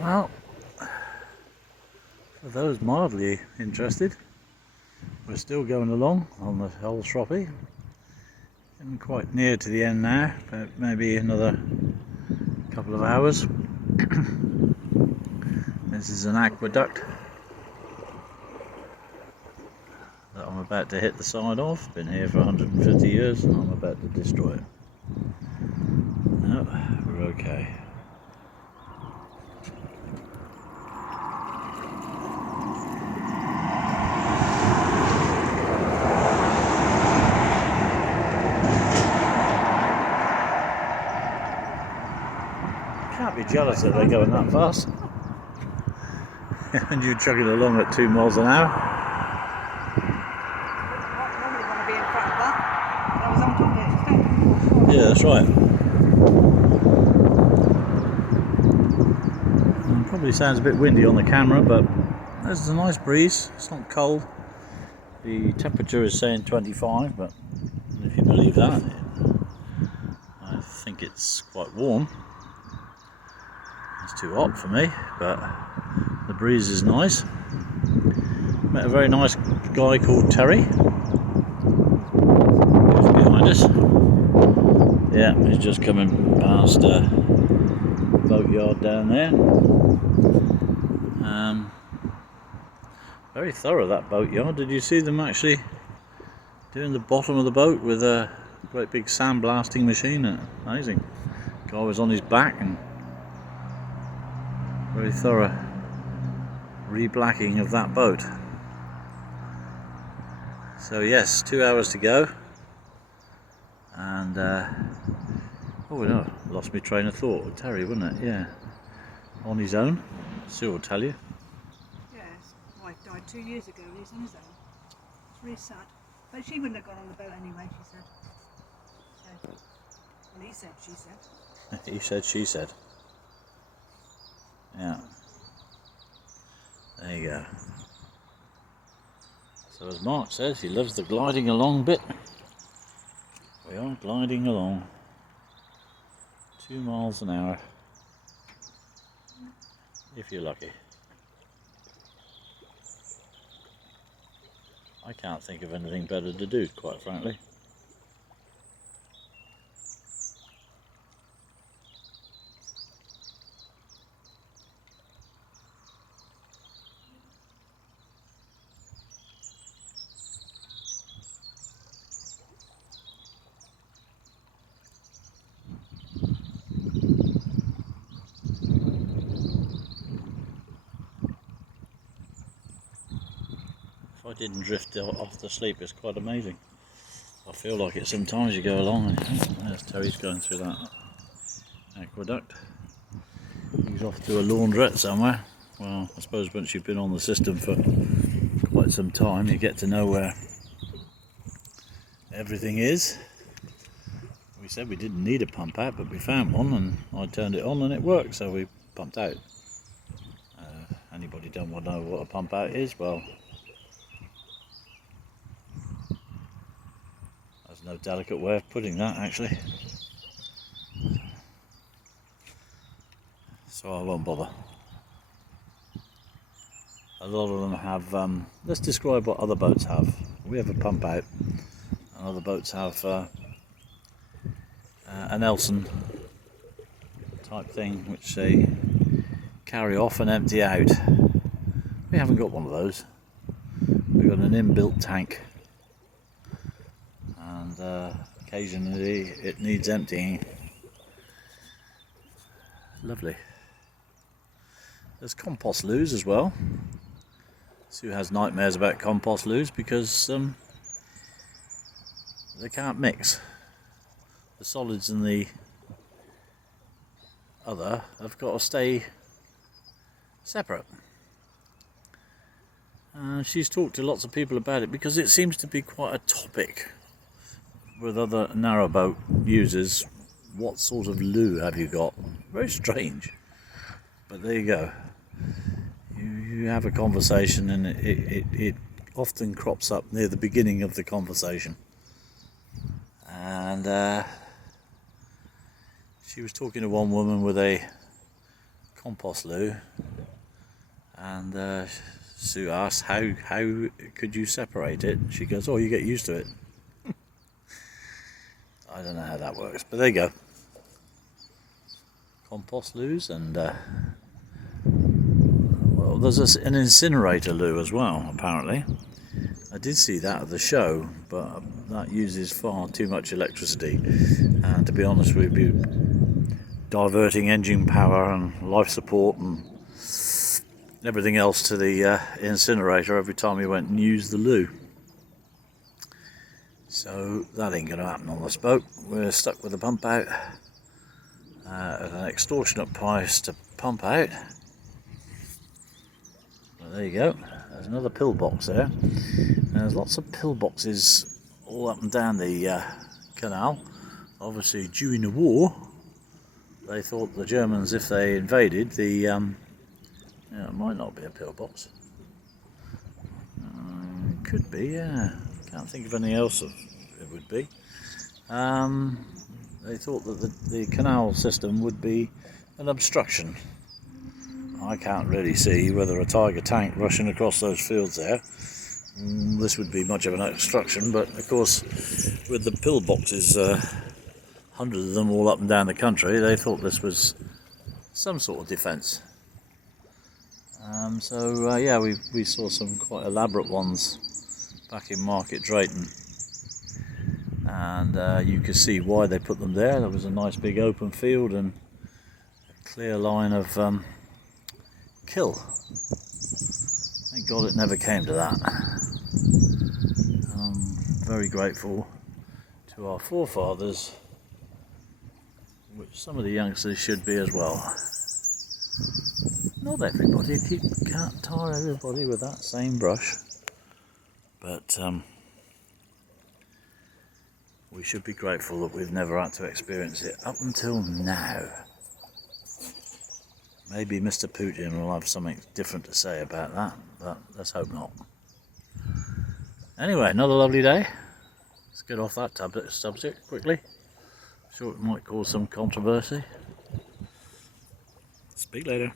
Well, for those mildly interested, we're still going along on the old Shroppie. Getting quite near to the end now, but maybe another couple of hours. This is an aqueduct that I'm about to hit the side of. Been here for 150 years and I'm about to destroy it. No, we're okay. Can't be jealous that they're going that fast. And you're chugging along at 2 miles an hour. Yeah, that's right. Probably sounds a bit windy on the camera, but there's a nice breeze. It's not cold. The temperature is saying 25, but if you believe that, I think it's quite warm. It's too hot for me, but the breeze is nice. Met a very nice guy called Terry. Who's behind us? Yeah, he's just coming past a boatyard down there. Very thorough, that boatyard. Did you see them actually doing the bottom of the boat with a great big sandblasting machine? Amazing. The guy was on his back and very thorough re-blacking of that boat. So yes, 2 hours to go, and oh no, lost my train of thought. Terry, wasn't it? Yeah, on his own. Sue will tell you. Yes, wife died 2 years ago. He's on his own. It's really sad, but she wouldn't have gone on the boat anyway. She said. So, well, he said. She said. He said. She said. Yeah. There you go. So as Mark says, he loves the gliding along bit. We are gliding along 2 miles an hour, if you're lucky. I can't think of anything better to do, quite frankly. If I didn't drift off to sleep, it's quite amazing. I feel like it sometimes. You go along and there's Terry's going through that aqueduct. He's off to a laundrette somewhere. Well, I suppose once you've been on the system for quite some time, you get to know where everything is. We said we didn't need a pump out, but we found one and I turned it on and it worked, so we pumped out. Anybody don't want to know what a pump out is? Well, there's no delicate way of putting that, actually. So I won't bother. A lot of them have, let's describe what other boats have. We have a pump out, and other boats have an Elson type thing, which they carry off and empty out. We haven't got one of those. We've got an inbuilt tank, and occasionally it needs emptying. Lovely. There's compost loos as well. Sue has nightmares about compost loos because they can't mix. The solids and the other have got to stay separate. She's talked to lots of people about it because it seems to be quite a topic with other narrowboat users. What sort of loo have you got? Very strange, but there you go. You have a conversation and it often crops up near the beginning of the conversation. And she was talking to one woman with a compost loo, and Sue asked how could you separate it. She goes, "Oh, you get used to it." I don't know how that works, but there you go. Compost loos, and well, there's an incinerator loo as well, apparently. I did see that at the show, but that uses far too much electricity, and to be honest, we'd be diverting engine power and life support and everything else to the incinerator every time we went and used the loo. So that ain't going to happen on this boat. We're stuck with the pump out at an extortionate price to pump out. Well, there you go. There's another pillbox there. And there's lots of pillboxes all up and down the canal. Obviously, during the war, they thought the Germans, if they invaded, it might not be a pillbox. Could be, yeah. Can't think of anything else it would be. They thought that the canal system would be an obstruction. I can't really see whether a Tiger tank rushing across those fields there, this would be much of an obstruction, but of course with the pillboxes, hundreds of them all up and down the country, they thought this was some sort of defence. Yeah, we saw some quite elaborate ones back in Market Drayton, and you could see why they put them there. There was a nice big open field and a clear line of kill. Thank God it never came to that. I'm very grateful to our forefathers, which some of the youngsters should be as well. Not everybody, can't tire everybody with that same brush, but we should be grateful that we've never had to experience it up until now. Maybe Mr. Putin will have something different to say about that, but let's hope not. Anyway, another lovely day. Let's get off that subject quickly. Sure, it might cause some controversy. Speak later.